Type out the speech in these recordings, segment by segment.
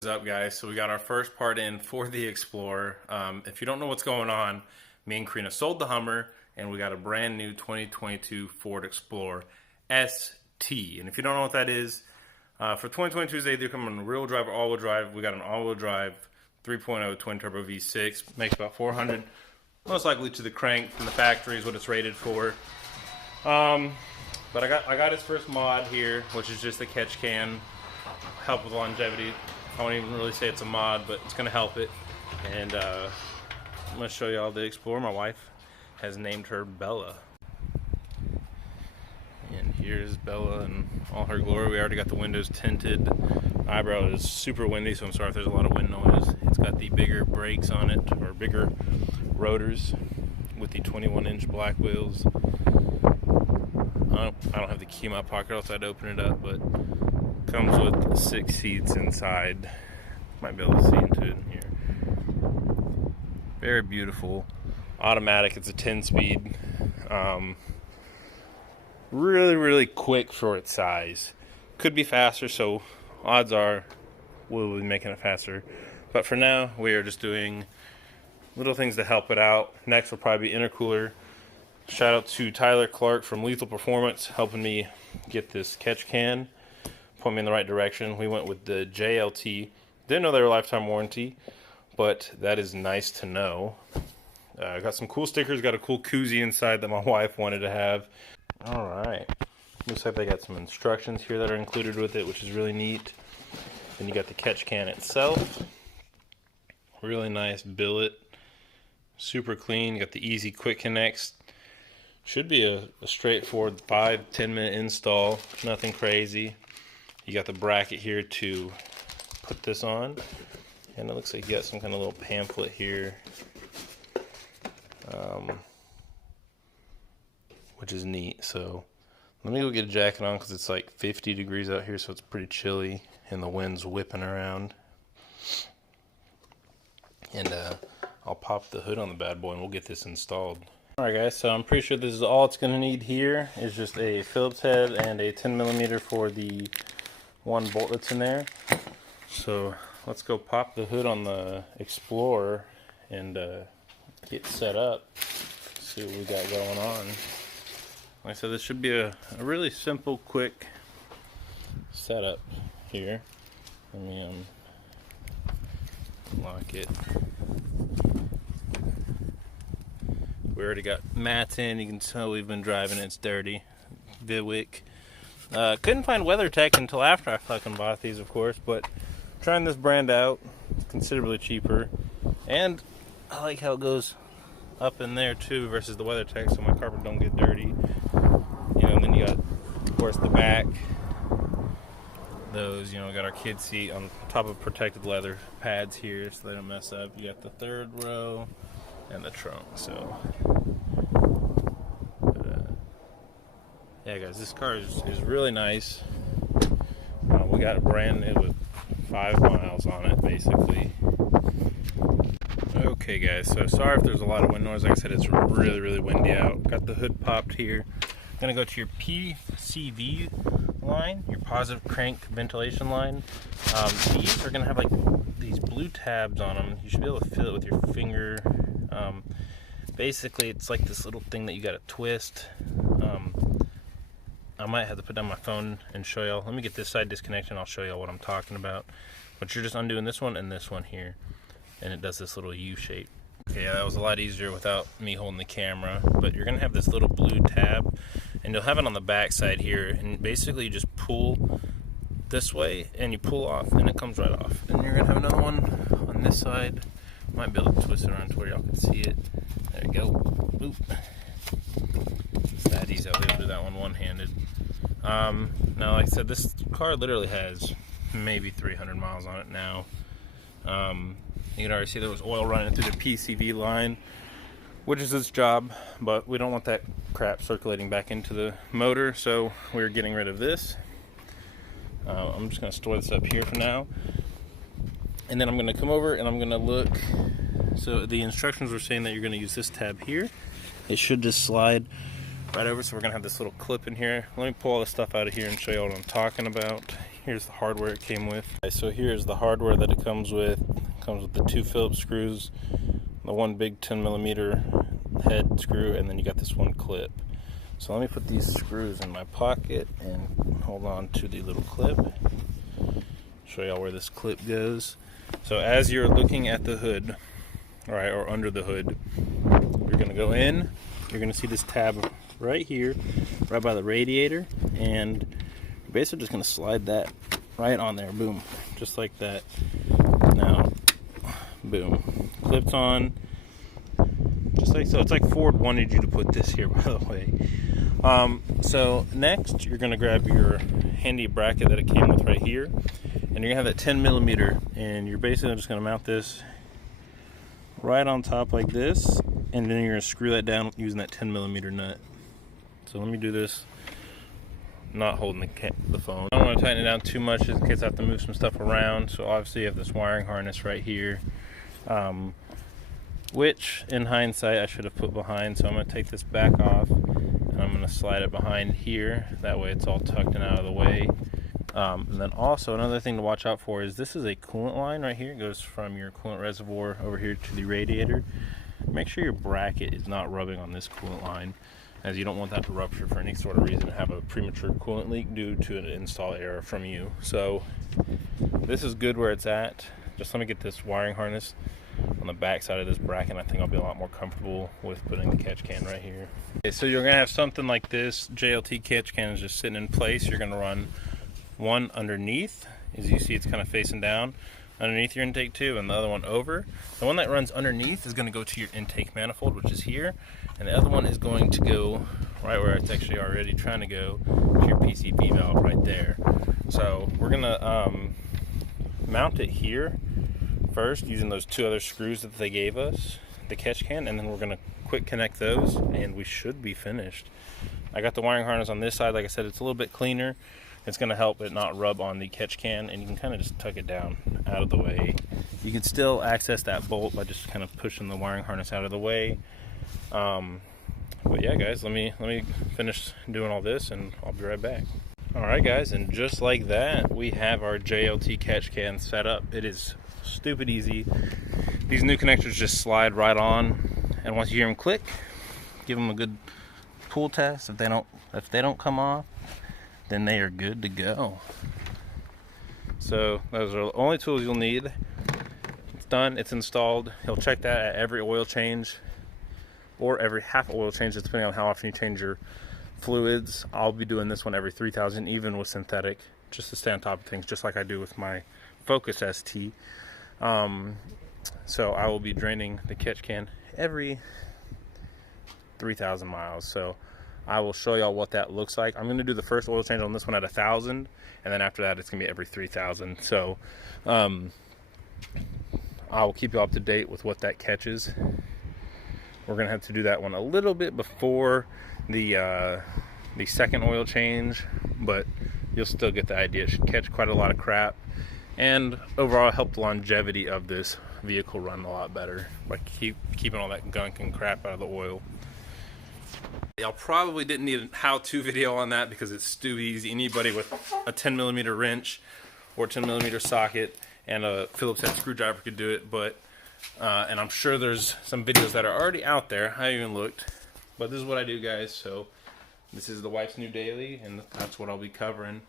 What's up, guys? So we got our first part in for the Explorer. If you don't know what's going on, me and Karina sold the Hummer and we got a brand new 2022 Ford Explorer ST. And if you don't know what that is, for 2022s they either come in rear drive or all-wheel drive. We got an all-wheel drive 3.0 twin turbo V6, makes about 400, most likely to the crank from the factory is what it's rated for. But I got his first mod here, which is just the catch can, help with longevity. I won't even really say it's a mod, but it's going to help it. And I'm going to show you all the Explorer. My wife has named her Bella. And here's Bella in all her glory. We already got the windows tinted. Eyebrow is super windy, so I'm sorry if there's a lot of wind noise. It's got the bigger brakes on it, or bigger rotors with the 21-inch black wheels. I don't have the key in my pocket, else I'd open it up, but comes with 6 seats inside. Might be able to see into it in here. Very beautiful. Automatic, it's a 10-speed. Really quick for its size. Could be faster, so odds are we'll be making it faster. But for now, we are just doing little things to help it out. Next will probably be intercooler. Shout out to Tyler Clark from Lethal Performance, helping me get this catch can, point me in the right direction. We went with the JLT. Didn't know they were lifetime warranty, but that is nice to know. Got some cool stickers, got a cool koozie inside that my wife wanted to have. Alright, looks like they got some instructions here that are included with it, which is really neat. Then you got the catch can itself. Really nice billet. Super clean, you got the easy quick connects. Should be a straightforward 5-10 minute install, nothing crazy. You got the bracket here to put this on, and it looks like you got some kind of little pamphlet here, which is neat. So let me go get a jacket on because it's like 50 degrees out here, so it's pretty chilly and the wind's whipping around. And I'll pop the hood on the bad boy and we'll get this installed. Alright guys, so I'm pretty sure this is all it's going to need here is just a Phillips head and a 10mm for the one bolt that's in there. So let's go pop the hood on the Explorer and get set up, see what we got going on. Like I said, this should be a really simple, quick setup here. Let me lock it. We already got mats in. You can tell we've been driving. It's dirty. Vidwick. Couldn't find WeatherTech until after I fucking bought these, of course. But trying this brand out, it's considerably cheaper, and I like how it goes up in there too versus the WeatherTech, so my carpet don't get dirty. You know, and then you got, of course, the back. Those, you know, got our kid seat on top of protected leather pads here, so they don't mess up. You got the third row and the trunk. So yeah guys, this car is really nice. We got it brand new with 5 miles on it basically. Okay guys, so sorry if there's a lot of wind noise. Like I said, it's really windy out. Got the hood popped here. Gonna go to your PCV line, your positive crank ventilation line. These are gonna have like these blue tabs on them. You should be able to feel it with your finger. Basically it's like this little thing that you gotta twist. I might have to put down my phone and show y'all. Let me get this side disconnected and I'll show y'all what I'm talking about. But you're just undoing this one and this one here, and it does this little U shape. Okay, yeah, that was a lot easier without me holding the camera. But you're gonna have this little blue tab, and you'll have it on the back side here, and basically you just pull this way and you pull off and it comes right off. And you're gonna have another one on this side. Might be able to twist it around to where y'all can see it. There you go. Oop. It's that easy. I'll be able to do that one one-handed. Now, like I said, this car literally has maybe 300 miles on it now. You can already see there was oil running through the PCV line, which is its job, but we don't want that crap circulating back into the motor, so we're getting rid of this. I'm just going to store this up here for now, and then I'm going to come over and I'm going to look. So the instructions were saying that you're going to use this tab here. It should just slide right over, so we're going to have this little clip in here. Let me pull all this stuff out of here and show you what I'm talking about here's the hardware it came with. Okay, so here's the hardware that it comes with. It comes with the 2 Phillips screws, the one big 10mm head screw, and then you got this one clip. So let me put these screws in my pocket and hold on to the little clip. Show y'all where this clip goes. So as you're looking at the hood, right, or under the hood, you're gonna go in, you're gonna see this tab right here, right by the radiator, and you're basically just gonna slide that right on there, boom, just like that. Now, boom, clips on, just like so. It's like Ford wanted you to put this here, by the way. So next, you're gonna grab your handy bracket that it came with right here, and you're gonna have that 10mm, and you're basically just gonna mount this right on top like this, and then you're gonna screw that down using that 10mm nut. So let me do this, not holding the phone. I don't want to tighten it down too much just in case I have to move some stuff around. So obviously you have this wiring harness right here, which in hindsight I should have put behind. So I'm gonna take this back off, and I'm gonna slide it behind here. That way it's all tucked and out of the way. And then also another thing to watch out for is this is a coolant line right here. It goes from your coolant reservoir over here to the radiator. Make sure your bracket is not rubbing on this coolant line, as you don't want that to rupture for any sort of reason to have a premature coolant leak due to an install error from you. So this is good where it's at. Just let me get this wiring harness on the back side of this bracket. I think I'll be a lot more comfortable with putting the catch can right here. Okay, so you're gonna have something like this. JLT catch can is just sitting in place. You're gonna run one underneath, as you see it's kind of facing down underneath your intake tube, and the other one over. The one that runs underneath is going to go to your intake manifold, which is here, and the other one is going to go right where it's actually already trying to go, to your PCV valve right there. So we're going to mount it here first using those 2 other screws that they gave us, the catch can, and then we're going to quick connect those and we should be finished. I got the wiring harness on this side. Like I said, it's a little bit cleaner. It's going to help it not rub on the catch can, and you can kind of just tuck it down out of the way. You can still access that bolt by just kind of pushing the wiring harness out of the way. But yeah, guys, let me finish doing all this, and I'll be right back. All right, guys, and just like that, we have our JLT catch can set up. It is stupid easy. These new connectors just slide right on, and once you hear them click, give them a good pull test. If they don't come off, then they are good to go. So those are the only tools you'll need. It's done, it's installed. He'll check that at every oil change or every half oil change, depending on how often you change your fluids. I'll be doing this one every 3,000, even with synthetic, just to stay on top of things, just like I do with my Focus ST. So I will be draining the catch can every 3,000 miles. So I will show y'all what that looks like. I'm going to do the first oil change on this one at 1,000, and then after that it's going to be every 3,000. So I will keep you up to date with what that catches. We're going to have to do that one a little bit before the second oil change, but you'll still get the idea. It should catch quite a lot of crap, and overall help the longevity of this vehicle run a lot better by keeping all that gunk and crap out of the oil. Y'all probably didn't need a how-to video on that because it's stupid easy. Anybody with a 10mm wrench or 10mm socket and a Phillips head screwdriver could do it, but and I'm sure there's some videos that are already out there. I haven't even looked, but this is what I do, guys. So this is the wife's new daily, and that's what I'll be covering.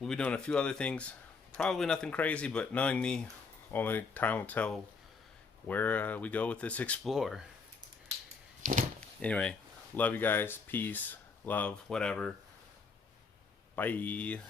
We'll be doing a few other things, probably nothing crazy, but knowing me, only time will tell where we go with this Explorer. Anyway, love you guys. Peace, love, whatever. Bye.